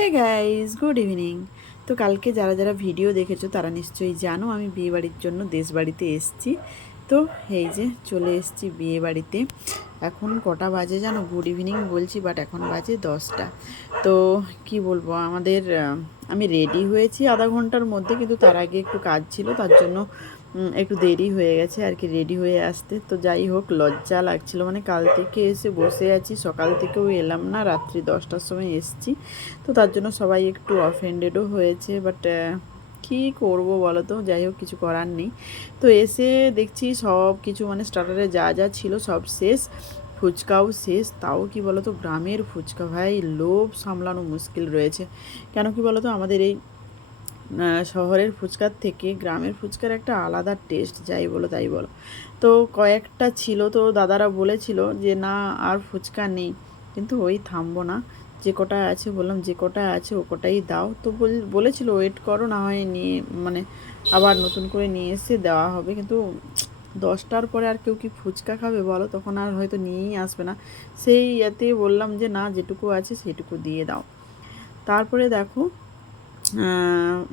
Hey guys good evening তো কালকে যারা যারা ভিডিও দেখেছ, তারা নিশ্চয়ই জানো আমি বিয়ে বাড়ির জন্য দেশ বাড়িতে এসছি। তো এই যে চলে এসছি বিয়ে বাড়িতে এখন কটা বাজে জানো? গুড ইভিনিং বলছি বাট এখন বাজে দশটা। তো কি বলব, আমাদের আমি রেডি হয়েছি আধা ঘণ্টার মধ্যে, কিন্তু তার আগে একটু কাজ ছিল, তার জন্য একটু দেরি হয়ে গেছে আর কি রেডি হয়ে আসতে। তো যাই হোক, লজ্জা লাগছিল। মানে কাল থেকে এসে বসে আছি, সকাল থেকেও এলাম না, রাত্রি দশটার সময় এসছি। তো তার জন্য সবাই একটু অফেন্ডেডও হয়েছে বাট কী করব বলো তো? যাই হোক, কিছু করার নেই। তো এসে দেখছি সব কিছু মানে স্টার্টারে যা যা ছিল সব শেষ। ফুচকাও শেষ। তাও কি বলো তো? গ্রামের ফুচকা ভাই, লোভ সামলানো মুশকিল রয়েছে। কেন কি বলো তো? আমাদের এই শহরের ফুচকার থেকে গ্রামের ফুচকার একটা আলাদা টেস্ট যাই বলো তাই বলো। তো কয়েকটা ছিল, তো দাদারা বলেছিল যে, না, আর ফুচকা নেই। কিন্তু ওই থামবো না। যে কটা আছে, বললাম, যে কটা আছে ও কটাই দাও। তো বল- বলেছিল ওয়েট করো, না হয় নিয়ে মানে আবার নতুন করে নিয়ে এসে দেওয়া হবে। কিন্তু দশটার পরে আর কেউ কি ফুচকা খাবে বলো? তখন আর হয়তো নিয়েই আসবে না। সেই ইয়েতে বললাম যে, না, যেটুকু আছে সেটুকু দিয়ে দাও। তারপরে দেখো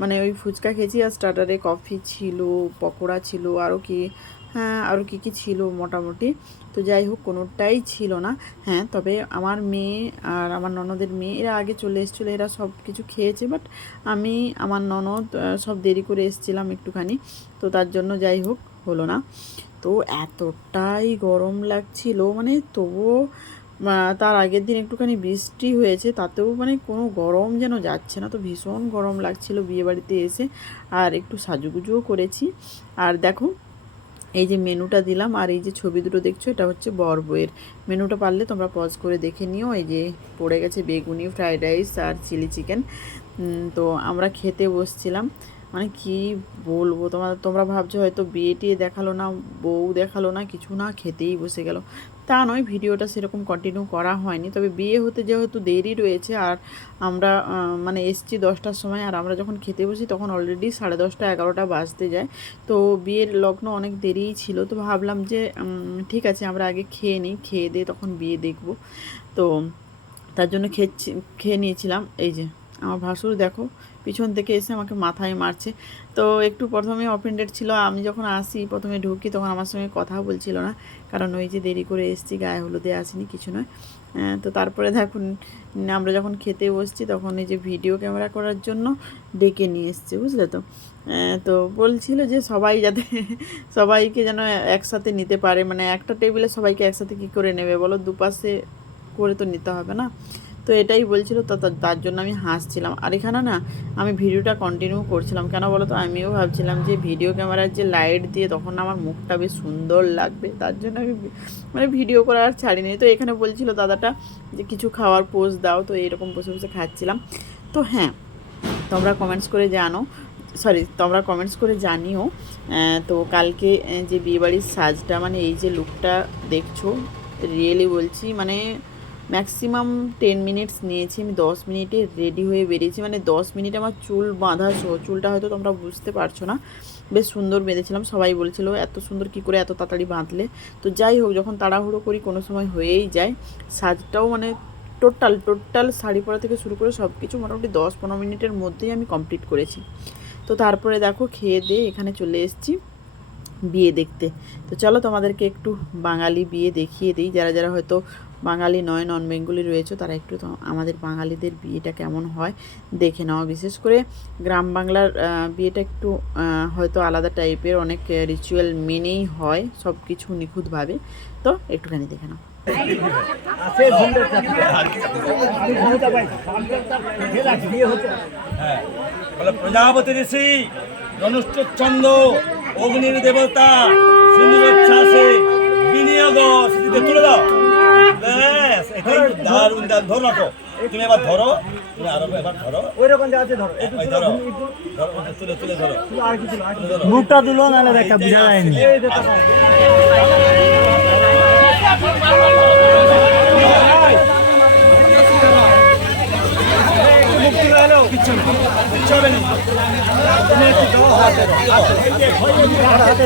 মানে ওই ফুচকা খেয়েছি আর স্টার্টারে কফি ছিল, পকোড়া ছিল আরও কি হ্যাঁ আরও কী কী ছিল মোটামুটি। তো যাই হোক, কোনোটাই ছিল না। হ্যাঁ তবে আমার মেয়ে আর আমার ননদের মেয়ে এরা আগে চলে এসেছিল, এরা সব কিছু খেয়েছে বাট আমি, আমার ননদ সব দেরি করে এসেছিলাম একটুখানি। তো তার জন্য যাই হোক, হলো না। তো এতটাই গরম লাগছিল মানে তবুও তার আগের দিন একটুখানি বৃষ্টি হয়েছে, তাতেও মানে কোনো গরম যেন যাচ্ছে না। তো ভীষণ গরম লাগছিল বিয়েবাড়িতে এসে, আর একটু সাজুগুজুও করেছি। আর দেখো, এই যে মেনুটা দিলাম, আর এই যে ছবি দুটো দেখছ, এটা হচ্ছে বর বইয়ের মেনুটা পারলে তোমরা পজ করে দেখে নিও। এই যে পড়ে গেছে বেগুনি, ফ্রাইড রাইস আর চিলি চিকেন। তো আমরা খেতে বসছিলাম। মানে কি বলব? তোমার, তোমরা ভাবছ হয়তো বিয়ে টিয়ে দেখাল না, বউ দেখাল না, কিছু না, খেতেই বসে গেল। তা নয়, ভিডিওটা সেরকম কন্টিনিউ করা হয়নি। তবে বিয়ে হতে যেহেতু দেরি রয়েছে, আর আমরা মানে এসছি দশটার সময়, আর আমরা যখন খেতে বসি, তখন অলরেডি সাড়ে দশটা এগারোটা বাজতে যায়। তো বিয়ের লগ্ন অনেক দেরিই ছিল। তো ভাবলাম যে ঠিক আছে, আমরা আগে খেয়ে নিই, খেয়ে দিয়ে তখন বিয়ে দেখব। তো তার জন্য খেয়েছি, খেয়ে নিয়েছিলাম। এই যে আমার ভাসুর দেখো পিছন থেকে এসে আমাকে মাথায় মারছে। তো একটু প্রথমে অফেন্ডেড ছিল আমি যখন আসি প্রথমে ঢুকি তখন আমার সঙ্গে কথা বলছিল না। কারণ ওই যে দেরি করে এসেছি গায়ে হলুদে আসিনি কিছু নয়। তো তারপরে দেখুন আমরা যখন খেতে বসছি তখন এই যে ভিডিও ক্যামেরা করার জন্য ডেকে নিয়ে এসছে বুঝলে তো? আহ, তো বলছিল যে সবাই যাতে সবাইকে যেন একসাথে নিতে পারে। মানে একটা টেবিলে সবাইকে একসাথে কী করে নেবে? বলো দুপাশে করে তো নিতে হবে না? তো এটাই বলছিল, তো তার জন্য আমি হাসছিলাম। আর এখানে না, আমি ভিডিওটা কন্টিনিউ করছিলাম। কেন বলো তো? আমিও ভাবছিলাম যে ভিডিও ক্যামেরার যে লাইট দিয়ে তখন আমার মুখটা বেশ সুন্দর লাগবে। তার জন্য আমি মানে ভিডিও করা আর ছাড়িনি। তো এখানে বলছিল দাদাটা যে কিছু খাওয়ার পোজ দাও। তো এরকম বসে বসে খাচ্ছিলাম। তো হ্যাঁ তোমরা কমেন্টস করে জানো। সরি তোমরা কমেন্টস করে জানিও। তো কালকে যে বিয়েবাড়ির সাজটা মানে এই যে লুকটা দেখছ রিয়েলি বলছি মানে ম্যাক্সিমাম টেন মিনিটস নিয়েছি, আমি দশ মিনিটে রেডি হয়ে বেরিয়েছি। মানে দশ মিনিট আমার চুল বাঁধা সহ চুলটা হয়তো তোমরা বুঝতে পারছ না। বেশ সুন্দর বেঁধেছিলাম, সবাই বলছিল, এত সুন্দর কি করে এত তাড়াতাড়ি বাঁধলে? তো যাই হোক, যখন তাড়াহুড়ো করি, কোনো সময় হয়েই যায়। সাজটাও মানে টোটাল টোটাল শাড়ি পরা থেকে শুরু করে সব কিছু মোটামুটি দশ পনেরো মিনিটের মধ্যেই আমি কমপ্লিট করেছি। তো তারপরে দেখো, খেয়ে দিয়ে এখানে চলে এসেছি বিয়ে দেখতে। তো চলো তোমাদেরকে একটু বাঙালি বিয়ে দেখিয়ে দিই। যারা যারা হয়তো বাঙালি নয় নন বেঙ্গলি রয়েছে, তারা একটু আমাদের বাঙালিদের বিয়েটা কেমন হয় দেখে নাও। বিশেষ করে গ্রাম বাংলার বিয়েটা একটু হয়তো আলাদা টাইপের অনেক রিচুয়াল মেনেই হয় সব কিছু নিখুঁতভাবে। তো একটুখানি দেখে নাও। প্রজাপতি ঋষি অগ্নির দেবতা বিনিয়োগ তুলে দাও। দারুণ ধরো রাখো তুমি এবার ধরো তুমি আরও এবার ধরো ওই রকম আছে ধরো ধরো ধরো তুলে তুলে ধরো আর কিছু না তুলে ধরো মুখটা তুলো নাহলে দেখা বোঝা যায়নি কিচ্ছু হবে না হাতে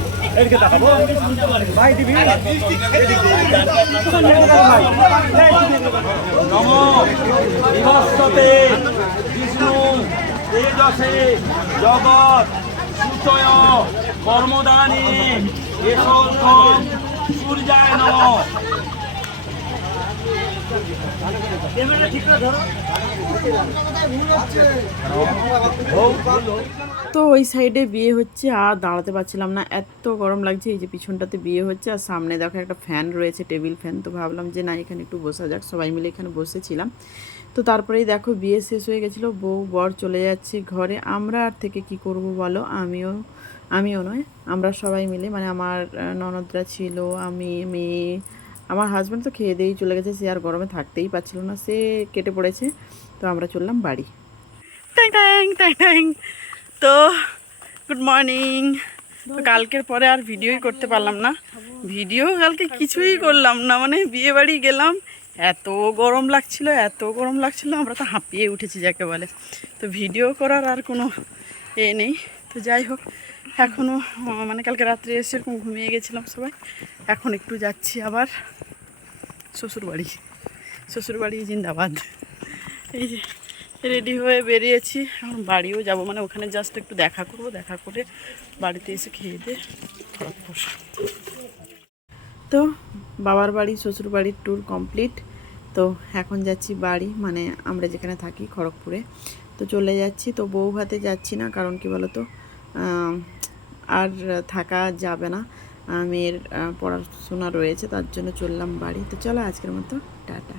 এদিকে তাকাবো। ভাই দিবি? বিষ্ণু তেজসে জগৎ সূচয় কর্মদানে এসোর্ধম সূর্যায় নম তো ওই সাইডে বিয়ে হচ্ছে, আর দাঁড়াতে পারছিলাম না। এত গরম লাগছে, এই যে পিছনটাতে বিয়ে হচ্ছে, আর সামনে দেখো একটা ফ্যান রয়েছে, টেবিল ফ্যান। তো ভাবলাম যে না, এখানে একটু বসা যাক, সবাই মিলে এখানে বসেছিলাম। তো তারপরেই দেখো বিয়ে শেষ হয়ে গেছিল, বউ বর চলে যাচ্ছে ঘরে। আমরা আর থেকে কি করব বলো? আমিও আমিও নয়, আমরা সবাই মিলে মানে আমার ননদরা ছিল, আমি, মেয়ে আমার হাজব্যান্ড তো খেয়ে দিয়েই চলে গেছে, সে আর গরমে থাকতেই পারছিল না, সে কেটে পড়েছে। তো আমরা চললাম বাড়ি। ট্যাং ট্যাং তো গুড মর্নিং তো কালকের পরে আর ভিডিওই করতে পারলাম না। ভিডিও কালকে কিছুই করলাম না মানে বিয়ে বাড়ি গেলাম। এত গরম লাগছিল, এত গরম লাগছিল, আমরা তো হাঁপিয়ে উঠেছি যাকে বলে। তো ভিডিও করার আর কোনো এ নেই। তো যাই হোক এখনও মানে কালকে রাত্রে এসে এরকম ঘুমিয়ে গেছিলাম সবাই। এখন একটু যাচ্ছি আবার শ্বশুরবাড়ি। শ্বশুরবাড়ি জিন্দাবাদ। এই যে রেডি হয়ে বেরিয়েছি। এখন বাড়িও যাব মানে ওখানে জাস্ট একটু দেখা করব দেখা করে বাড়িতে এসে খেয়ে দিয়ে খড়গপুর তো বাবার বাড়ি শ্বশুর বাড়ির ট্যুর কমপ্লিট তো এখন যাচ্ছি বাড়ি মানে আমরা যেখানে থাকি খড়গপুরে। তো চলে যাচ্ছি তো বউ ভাতে যাচ্ছি না কারণ কি বলতো? আম, আর থাকা যাবে না। মেয়ের পড়াশোনা রয়েছে, তার জন্য চললাম বাড়ি। তো চলো আজকের মতো, টাটা।